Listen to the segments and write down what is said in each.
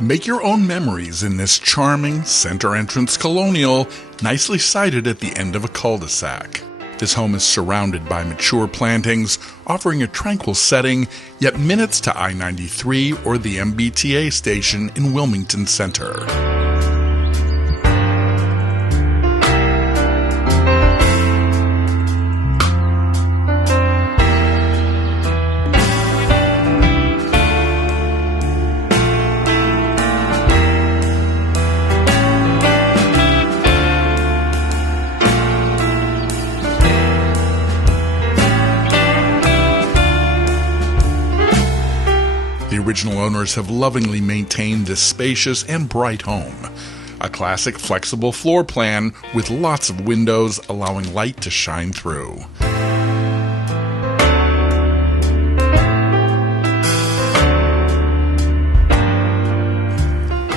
Make your own memories in this charming Center Entrance Colonial, nicely sited at the end of a cul-de-sac. This home is surrounded by mature plantings, offering a tranquil setting, yet minutes to I-93 or the MBTA station in Wilmington Center. The original owners have lovingly maintained this spacious and bright home. A classic flexible floor plan with lots of windows allowing light to shine through.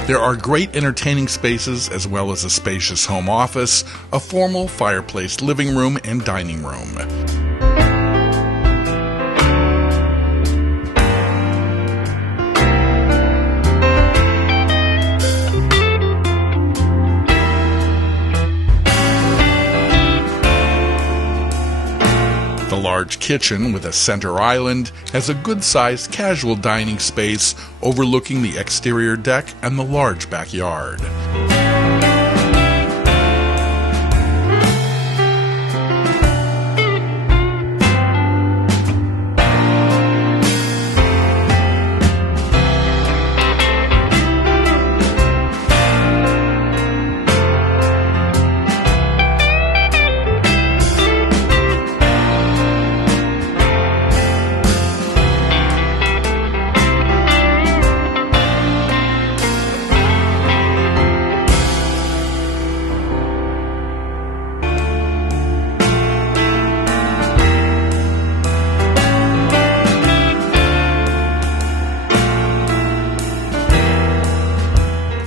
There are great entertaining spaces as well as a spacious home office, a formal fireplace living room and dining room. The large kitchen with a center island has a good-sized casual dining space overlooking the exterior deck and the large backyard.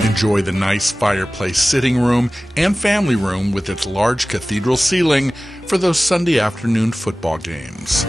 Enjoy the nice fireplace sitting room and family room with its large cathedral ceiling for those Sunday afternoon football games.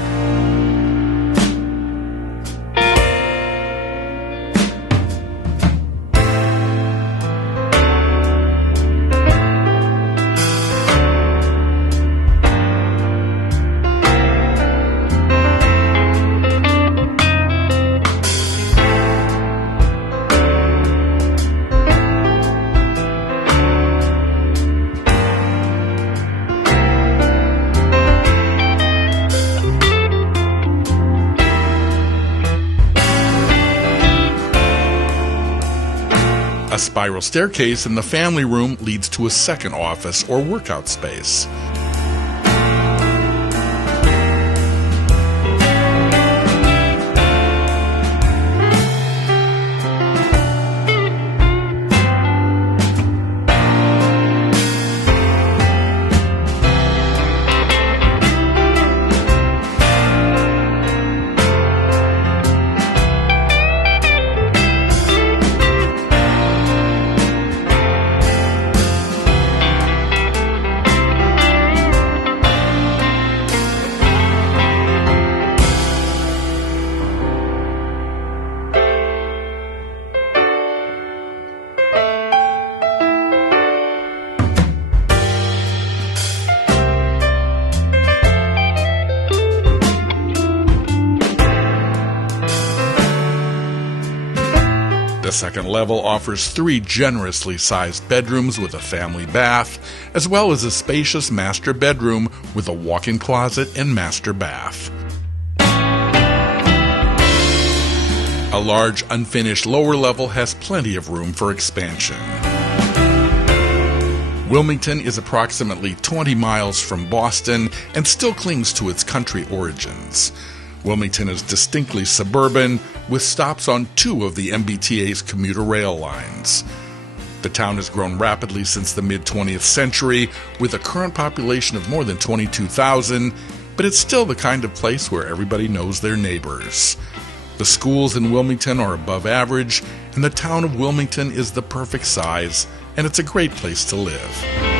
A spiral staircase in the family room leads to a second office or workout space. The second level offers 3 generously sized bedrooms with a family bath, as well as a spacious master bedroom with a walk-in closet and master bath. A large unfinished lower level has plenty of room for expansion. Wilmington is approximately 20 miles from Boston and still clings to its country origins. Wilmington is distinctly suburban, with stops on 2 of the MBTA's commuter rail lines. The town has grown rapidly since the mid-20th century, with a current population of more than 22,000, but it's still the kind of place where everybody knows their neighbors. The schools in Wilmington are above average, and the town of Wilmington is the perfect size, and it's a great place to live.